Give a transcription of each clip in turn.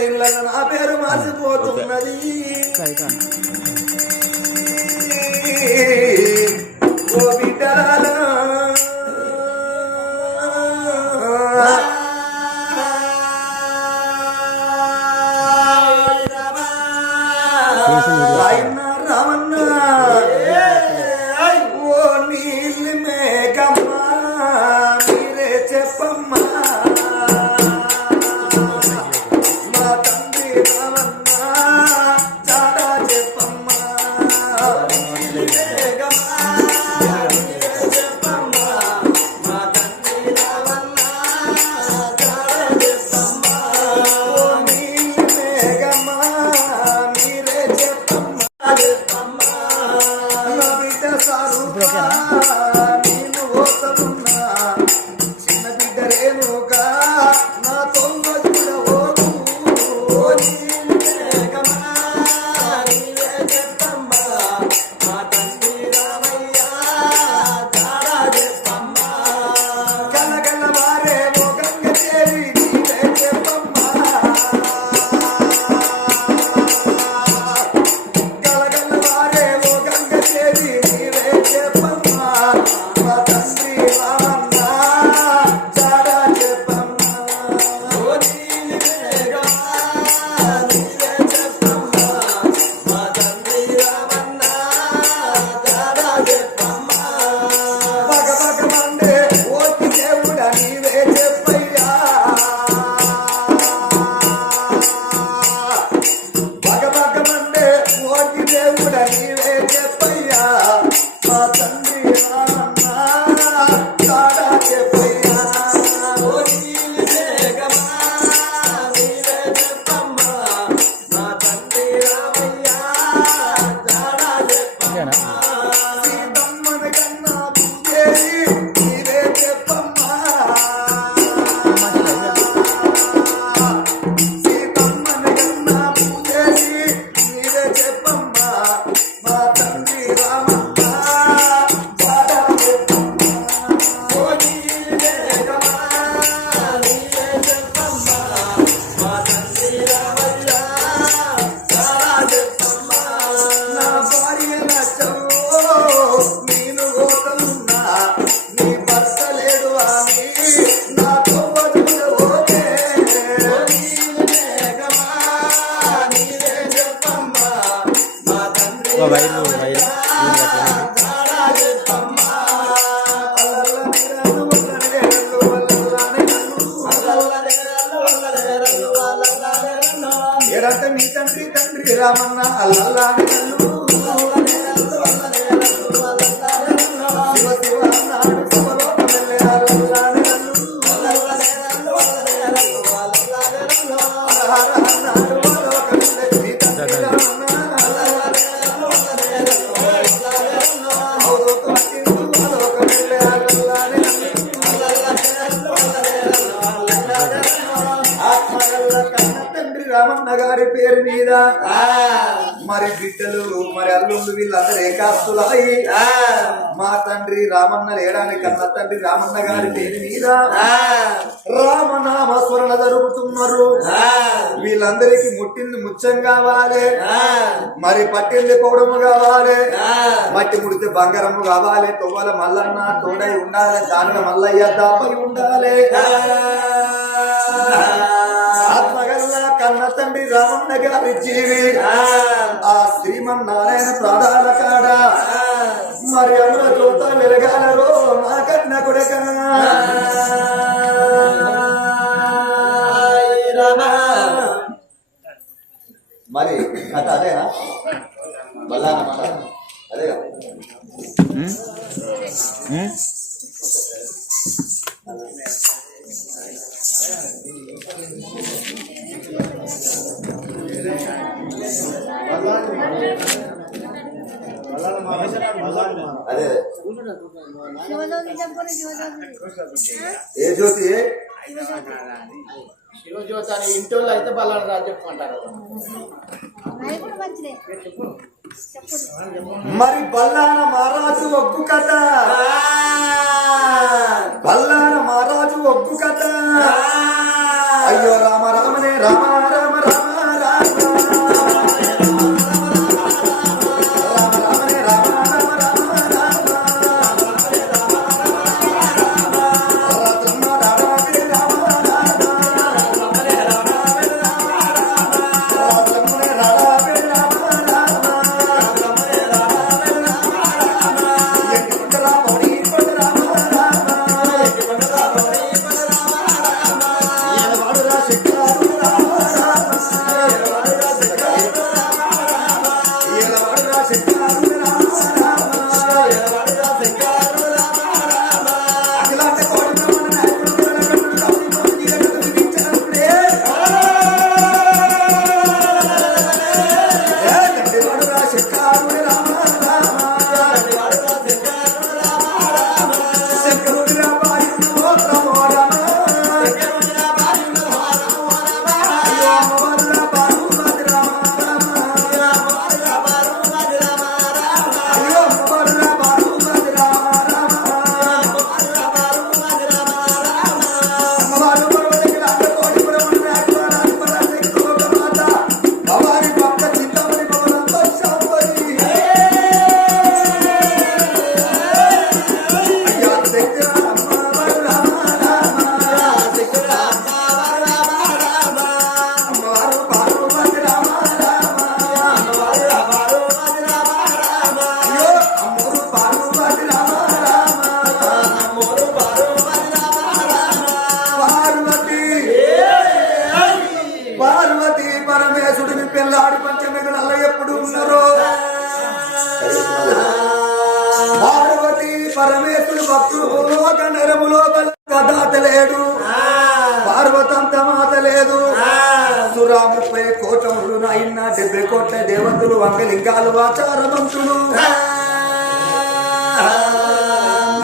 లైన్లలో నా పేరు మాసిపోతున్నది ¿no? 啊，白的，白的。తండ్రి రామన్న గారి పేరు మీద. మరి బిడ్డలు మరి అల్లుళ్ళు వీళ్ళందరూ ఏకాస్తులయ్యి మా తండ్రి రామన్న లేడానికి అన్న తండ్రి రామన్న గారి పేరు మీద. రామనామ స్మరణ జరుగుతున్నారు. వీళ్ళందరికీ ముట్టింది ముచ్చం కావాలి. మరి పట్టింది పౌడము కావాలి. మట్టి ముడితే బంగారము కావాలి. తొవ్వాల మల్లన్న తోడై ఉండాలి. దానిలో మల్లయ్య దాపై ఉండాలి. కన్న తండ్రి రామన్న గారి జీవి ఆ శ్రీమన్నారాయణ ప్రాణాల కాడ. మరి అమర చూత వెలగాలరో నా కన్న కొడకనా? మరి బల్లాన మహారాజు ఒక్కు కదా ముప్పై కోటములు నాయన డెబ్బై కోట్ల దేవతలు వంగలింగాలు ఆచారవంతులు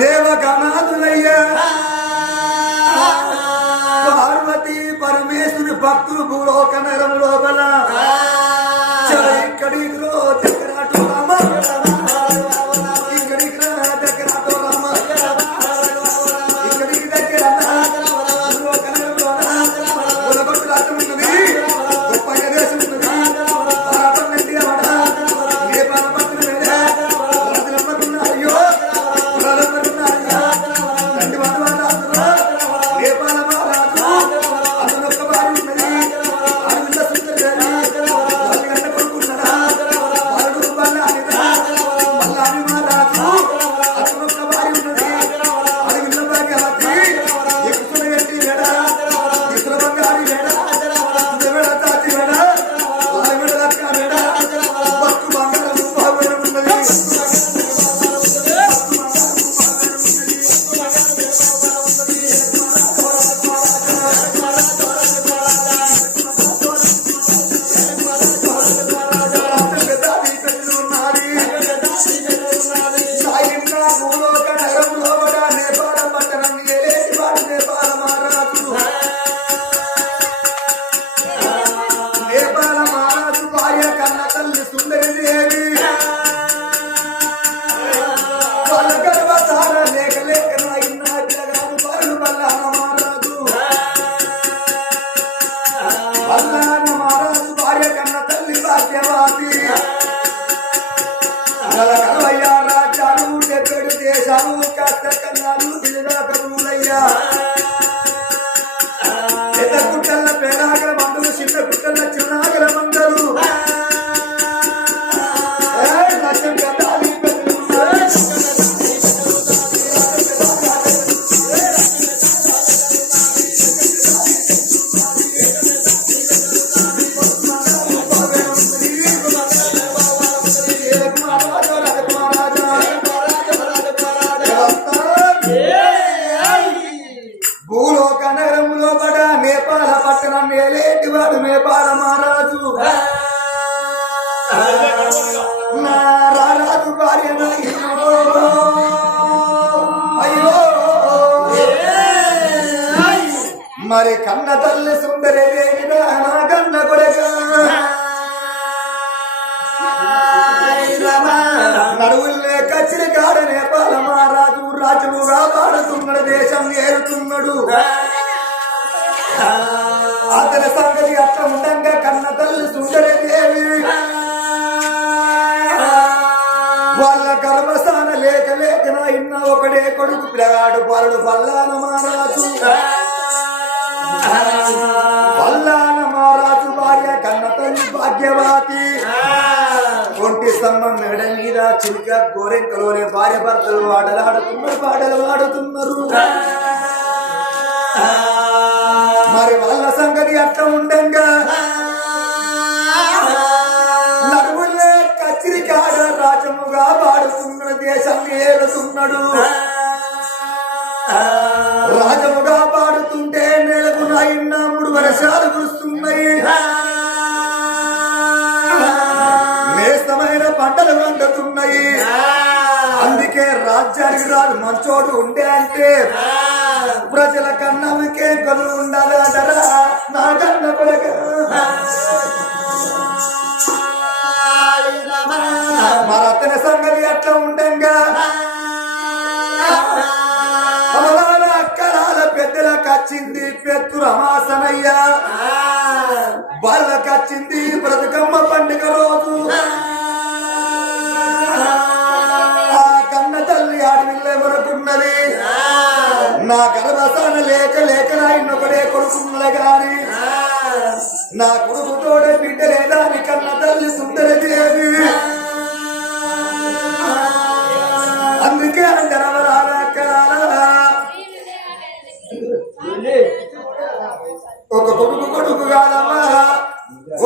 దేవగణాదులయ్యా. పార్వతి పరమేశ్వరి భక్తులు భూలోక నరం లోపల ఇక్కడి నడువుల్లే కచ్చిరి కాడ నేపాల మహారాజు రాజులుగా పాడుతున్నాడు దేశం ఏరుతున్నాడు. అతని సంగతి అట్ట ఉండంగా కన్న తల్లి సుందరి వాళ్ళ గర్భస్థాన లేక లేక నా ఇన్న ఒకడే కొడుకు పిల్లగాడు బాలుడు బల్లాన మహారాజు. బల్లాన మహారాజు భార్య కన్న తల్లి భాగ్యవతి. ఒంటి మెడ మీద చిలుక గోరెంకలోనే భార్య భర్తలు ఆటలాడుతున్నారు పాటలు ఆడుతున్నారు. మరి వాళ్ళ సంగతి అట్లా ఉండంగా రాజ్యానికి రాదు మంచోడు ఉండే అంటే ప్రజల కన్నమకే కదులు ఉండాలరా నా కన్న కొడక. మన అతని సంగతి అట్లా ఉండంగా. అమలాల అక్కరాల పెద్దలకు వచ్చింది పెత్తు రమాసనయ్యా వస్తుందిలే గాని నా కొడుకు తోడే బిడ్డలే దాని కన్న తల్లి సుందరది దేవి అందుకే ఒక కొడుకు కొడుకు కాదమ్మా.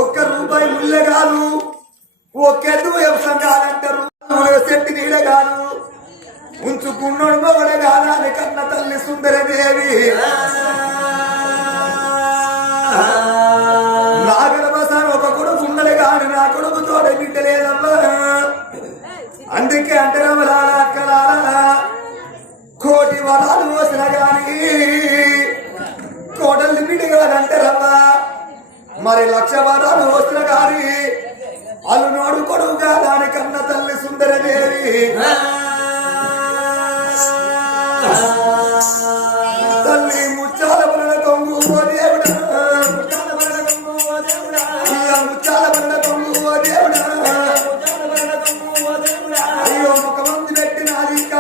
ఒక్క రూపాయి ముల్లె కాదు. ఒక్కెద్దు వ్యవసాయం కాదంటారు శక్తి నీడ కాదు. ఉంచుకున్నోడు మొగడ కాదా కన్న తల్లి సుందరదేవి నీకు అంటరం లాలా అక్కలాలా కోటి వరాలు పోసిన కానీ కోటల లిమిట్ కాదంటారమ్మా మరి లక్ష వరాలు పోసిన కానీ అల్లు నోడు కొడుగా దానికన్న తల్లి సుందరదేవి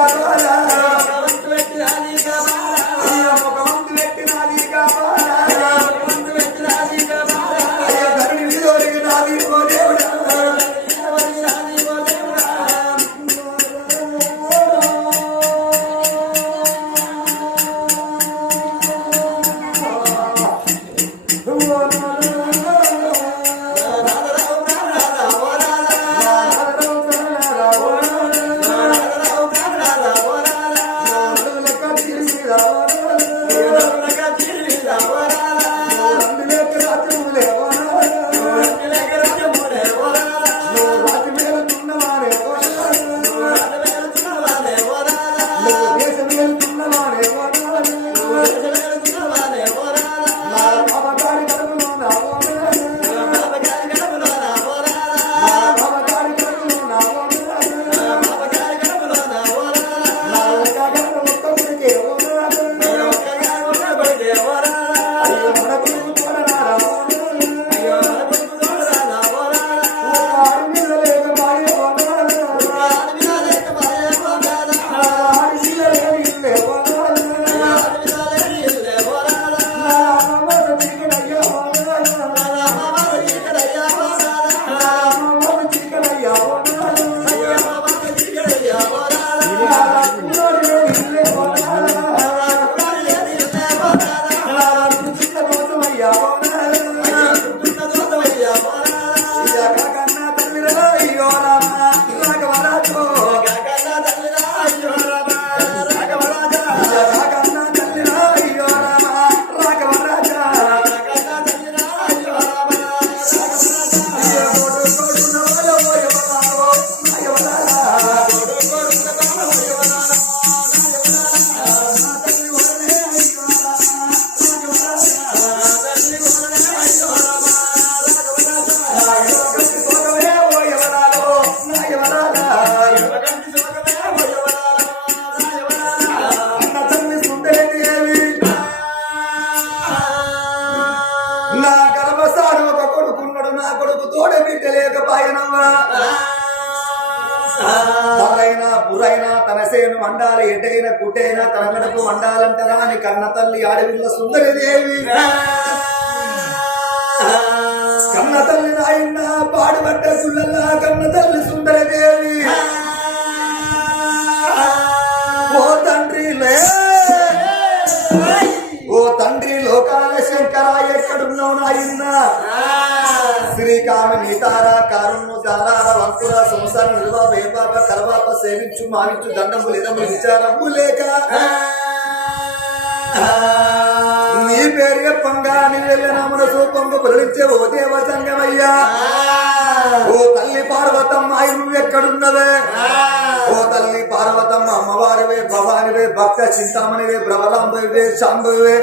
agora. వండాలి ఎటైనా కుటైనా తన మెడకు వండాలంటారా అని కన్న తల్లి ఆడవిల్ల సుందరి దేవి సుల్లల్లా కన్న తల్లి సుందరి దేవి ఓ తండ్రి లే. ఓ తండ్రి లోకాల శంకర ఎక్కడున్నావు నాయన్న. శ్రీకామిని తారా కారుణ్ము దారార వంకుర సంసార నిల్వ వేపాప కలవాప సేవించు మావించు దండము లేదము విచారము లేక. నీ పేరు చెప్పంగా నీ వెళ్ళినామున సూపంగా పురలించే ఓ దేవ సంగమయ్యా ఓ తల్లి పార్వతమ్మ నువ్వు ఎక్కడున్నవే ఓ తల్లి పార్వతమ్మ అమ్మవారివే భవానివే భక్త చింతామణివే ప్రబలాంబవే శాంభవే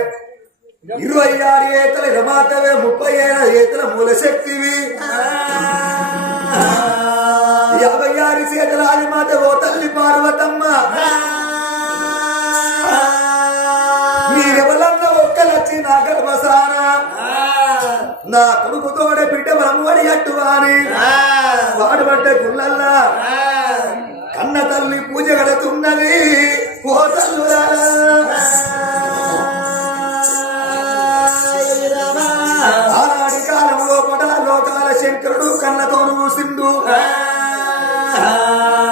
ఇరవై ఆరు ఏతల రమాతవే ముప్పై ఏడు ఏతల మూల శక్తివి యాభై ఆరు చేతల ఆదిమాత ఓ తల్లి పార్వతమ్మ. మీరెవరన్న ఒక్కలొచ్చి నా గర్భసాన నా కొడుకు బిడ్డ బ్రహ్మడి అట్టువాని వాడుబడ్డ గుళ్ళల్లా కన్న తల్లి పూజ గడుతున్నది ఓ ఆనాటి కాలంలో పడా లోకాల శంకరుడు కన్నతోను సింధు.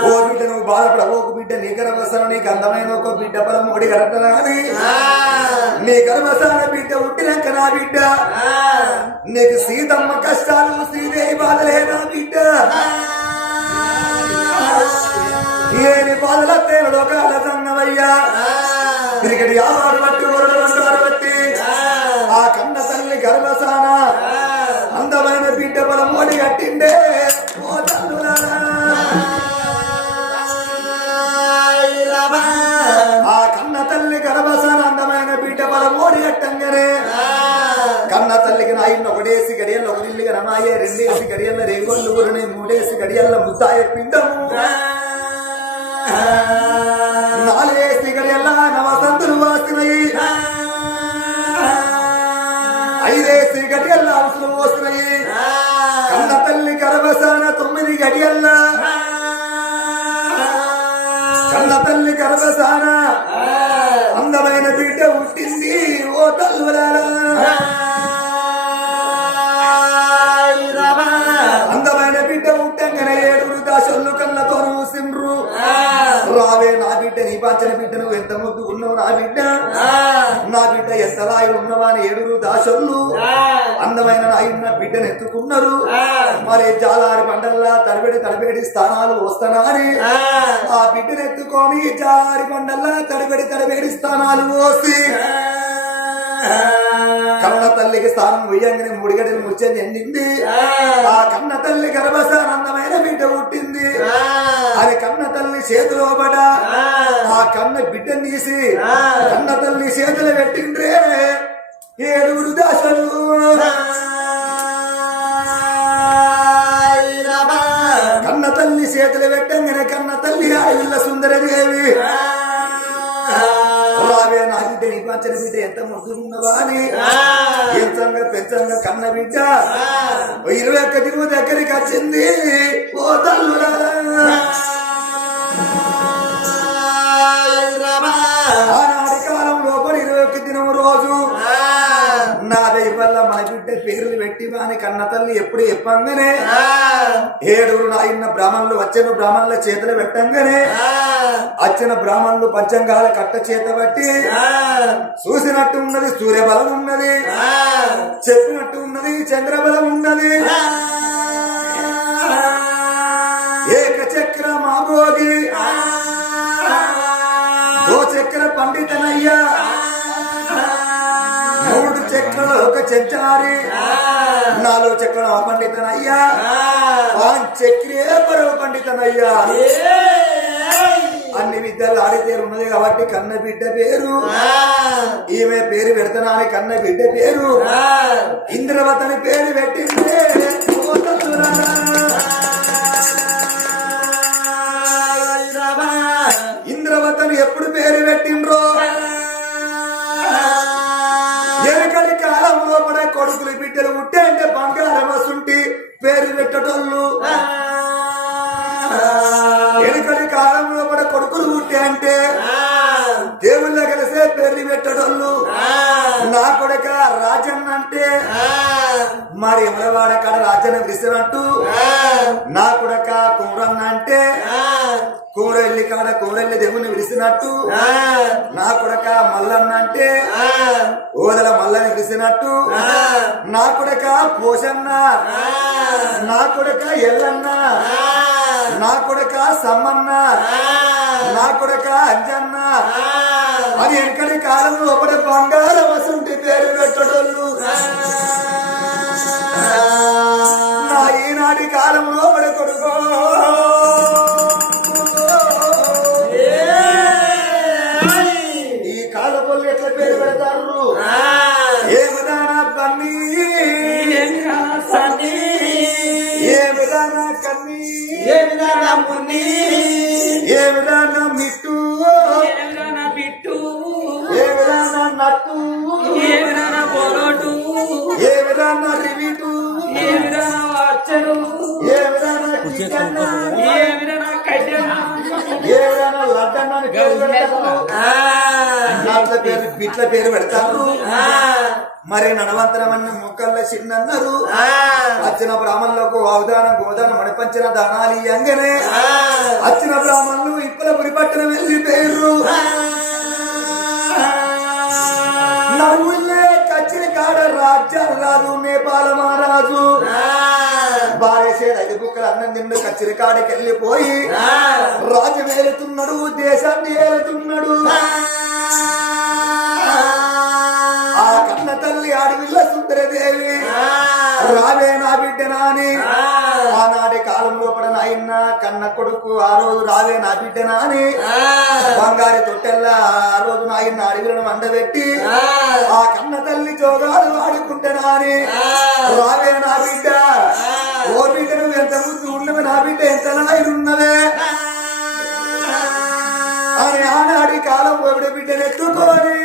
ఓ బిడ్డ నువ్వు బాధపడ ఓ బిడ్డ నీ గర్భసన నీకు అందమైన ఒక బిడ్డ బలం ఒడి గడతరాని నీ గర్భసాన బిడ్డ ఉట్టినాక నా బిడ్డ. నీకు సీతమ్మ కష్టాలు శ్రీదేవి బాధలే నా బిడ్డ. లేని బాధల తేను లోకాల సంగమయ్యా క్రికెట్ రెండేసి గడియల్ల రేగొల్లు ఊరని మూడేసి గడియల్ల ముద్దాయ పిండము. నాలుగేసి గడియల్ల నవసంతులు వాసినయి ఐదేసి గడియల్ల అవసరం వస్తున్నాయి కన్న తల్లి గర్భసాన తొమ్మిది గడియల్ల. కన్న తల్లి గర్భసాన బిడ్డ నీ పాచన బిడ్డ నువ్వు ఎంత ముద్దు ఉన్నావు నా బిడ్డ? నా బిడ్డ ఎంత లాయి ఉన్నవా అని ఏడుగురు దాసొల్లు అందమైన నాయన బిడ్డను ఎత్తుకున్నారు. మరి జాలారి పండల్లా తడబెడి తడబెడి స్థానాలు వస్తున్నారని ఆ. బిడ్డను ఎత్తుకొని జాలారి పండల్లా తడబెడి తడబెడి స్థానాలు పోసి కన్న తల్లికి స్థానం వెయ్యంగానే ముడిగడిని ముచ్చని ఎండింది ఆ. కన్న తల్లి గర్భసాన అందమైన బిడ్డ పుట్టింది. అది కన్న తల్లి చేతిలో పడ ఆ. కన్న బిడ్డను తీసి కన్న తల్లి చేతులు పెట్టిండ్రే. ఏడుగురు దాసలు. కన్న తల్లి చేతులు పెట్టంగానే కన్న తల్లి ఆయుళ్ళ సుందరదేవి. నా బిడ్డ నీ పంచన బిడ్డ ఎంత ముద్దున్నవా అని ఎంతంగా పెంచంగా కన్న బిడ్డ? ఇరవై ఒక్క దిగువ దగ్గరికి వచ్చింది. ఓ తల్లులారా ఆనాటి కాలం లోపల ఇరవై ఒక్క దినం రోజు నా దయ వల్ల మన బిడ్డ పేర్లు పెట్టి వాని కన్న తల్లి ఎప్పుడు చెప్పంగానే ఏడుగురు నాయన్న బ్రాహ్మణులు వచ్చిన బ్రాహ్మణుల చేతులు పెట్టంగానే వచ్చిన బ్రాహ్మణులు పంచంగాల కట్ట చేత బట్టి చూసినట్టు ఉన్నది సూర్యబలం ఉన్నది చెప్పినట్టు ఉన్నది చంద్రబలం ఉన్నది. ఏక చక్ర మాగోగి దో చక్ర పండితనయ్యా. చెంచారి. నాలుగు చక్రాలు పండితనయ్యా. చక్రే పరవ పండితనయ్యా. అన్ని విద్యలు ఆడితేరు ఉన్నది కాబట్టి కన్న బిడ్డ పేరు. ఈమె పేరు పెడతానని కన్న బిడ్డ పేరు. ఇంద్రవతని పేరు పెట్టిందే. ఇంద్రవతని ఎప్పుడు పేరు పెట్టిండ్రో? కొడుకులు బిడ్డలు ఉంటే అంటే బంగారం వస్తుంటి పేరు పెట్టటోళ్ళు. ఎనకటి కాలం లోపల కొడుకులు ఉంటే అంటే దేవుళ్ళ కలిసే పేర్లు పెట్టడోళ్ళు నా కొడక రాజన్న అంటే మరి ఎవరవాడ కాడ రాజన్న విసినట్టు నా కొడక కుమరన్న అంటే కూరెల్లి కాడ కూరెల్లి దేవుని విడిసినట్టు? నా కొడక మల్లన్న అంటే ఓదల మల్లని విడిసినట్టు? నా కొడక పోషన్న? నా కొడక ఎల్లన్న? నా కొడక సమ్మన్న. నా కొడక అంజన్న. అని ఎక్కడి కాలంలో ఒకటి బంగారం వసుంటి పేరు పెట్టడోళ్ళు. నా ఈనాటి కాలంలో ఒకటి కొడుకో. కన్నీ. ఏ విధాన మిట్టు? ఏ విధాన నట్టు ఏ విధాన రివిటు ఏ విధాన చికెన్ ఏ విధాన లడ్డన్ అని పేరు పెడతారు నాట్ల పేరు బిట్ల పేరు పెడతారు మరి నడవంతరమన్న మొక్కల్లో చిన్నన్నారు వచ్చిన బ్రాహ్మణులకు అవధానం గోదానం మణిపంచిన దానాలు ఇయ్యంగానే వచ్చిన బ్రాహ్మణులు ఇప్పుల పురిపట్టణం వెళ్ళిపోయారు నవ్వులే కచ్చిన కాడ రాజ్యాలు రాజు నేపాల మహారాజు. బారేసేది ఐదు బుక్కలు అన్నం తిండు కచ్చిన కాడికి వెళ్ళిపోయి రాజు వేలుతున్నాడు దేశాన్ని ఏలుతున్నాడు. ఆ. కన్న తల్లి ఆడవిల్ల సుందరదేవి. రావే నా బిడ్డ నాని. ఆనాటి కాలం లోపల నాయన్న కన్న కొడుకు ఆ రోజు రావే నా బిడ్డనా అని బంగారు తొట్టెల్లా ఆ రోజు నాయన అడవిలను వండబెట్టి ఆ. కన్న తల్లి జోగాలు వాడుకుంటానా అని రావే నా బిడ్డ. ఓ బిడ్డ నువ్వు ఎంత ముందు ఉన్నవి నా బిడ్డ ఎంత నాయనున్నవే అని ఆనాడి కాలం ఒకటి బిడ్డను ఎత్తుకొని.